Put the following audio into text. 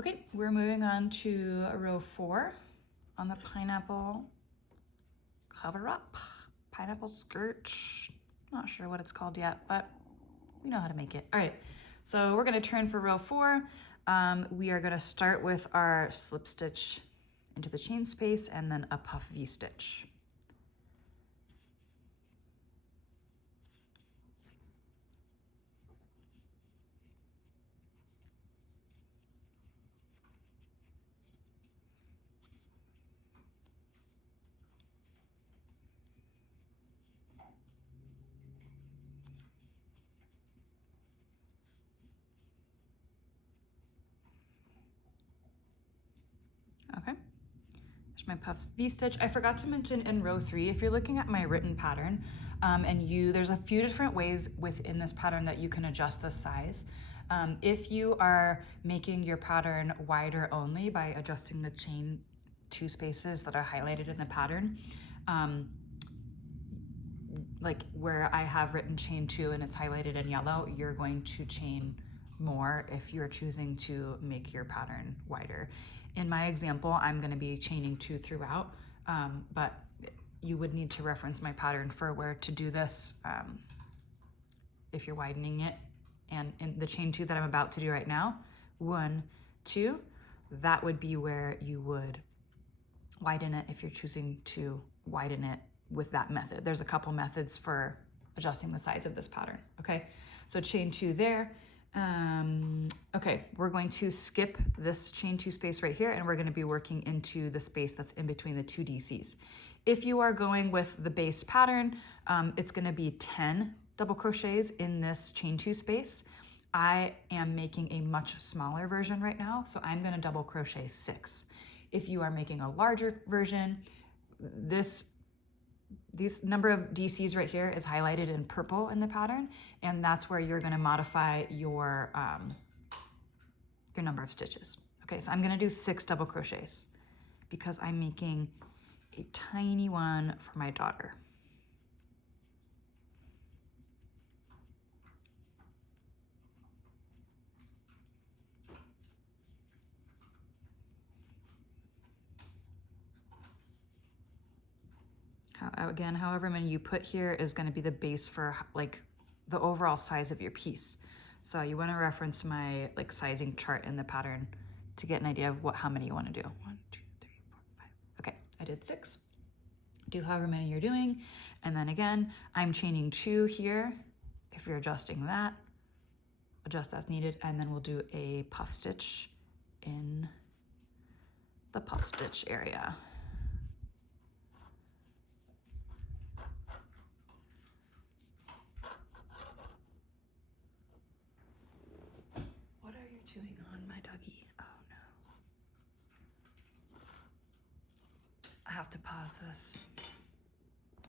Okay, we're moving on to row 4 on the pineapple cover up, pineapple skirt. Not sure what it's called yet, but we know how to make it. All right, so we're gonna turn for row 4. We are gonna start with our slip stitch into the chain space and then a puff V-stitch. Okay, there's my puff V-stitch. I forgot to mention in row 3, if you're looking at my written pattern, there's a few different ways within this pattern that you can adjust the size. If you are making your pattern wider only by adjusting the chain 2 spaces that are highlighted in the pattern, like where I have written chain 2 and it's highlighted in yellow, you're going to chain more if you're choosing to make your pattern wider. In my example, I'm going to be chaining 2 throughout, but you would need to reference my pattern for where to do this if you're widening it. And in the chain 2 that I'm about to do right now, 1, 2, that would be where you would widen it if you're choosing to widen it with that method. There's a couple methods for adjusting the size of this pattern, okay? So chain 2 there. Okay, we're going to skip this chain 2 space right here, and we're gonna be working into the space that's in between the 2 DCs. If you are going with the base pattern, it's gonna be 10 double crochets in this chain 2 space. I am making a much smaller version right now, so I'm gonna double crochet 6. If you are making a larger version, this number of DCs right here is highlighted in purple in the pattern, and that's where you're gonna modify your number of stitches. Okay, so I'm gonna do 6 double crochets because I'm making a tiny one for my daughter. Again, however many you put here is going to be the base for like the overall size of your piece. So you want to reference my like sizing chart in the pattern to get an idea of how many you want to do. 1, 2, 3, 4, 5. Okay, I did 6. Do however many you're doing. And then again, I'm chaining 2 here. If you're adjusting that, adjust as needed. And then we'll do a puff stitch in the puff stitch area. Doing on my doggy. Oh no. I have to pause this.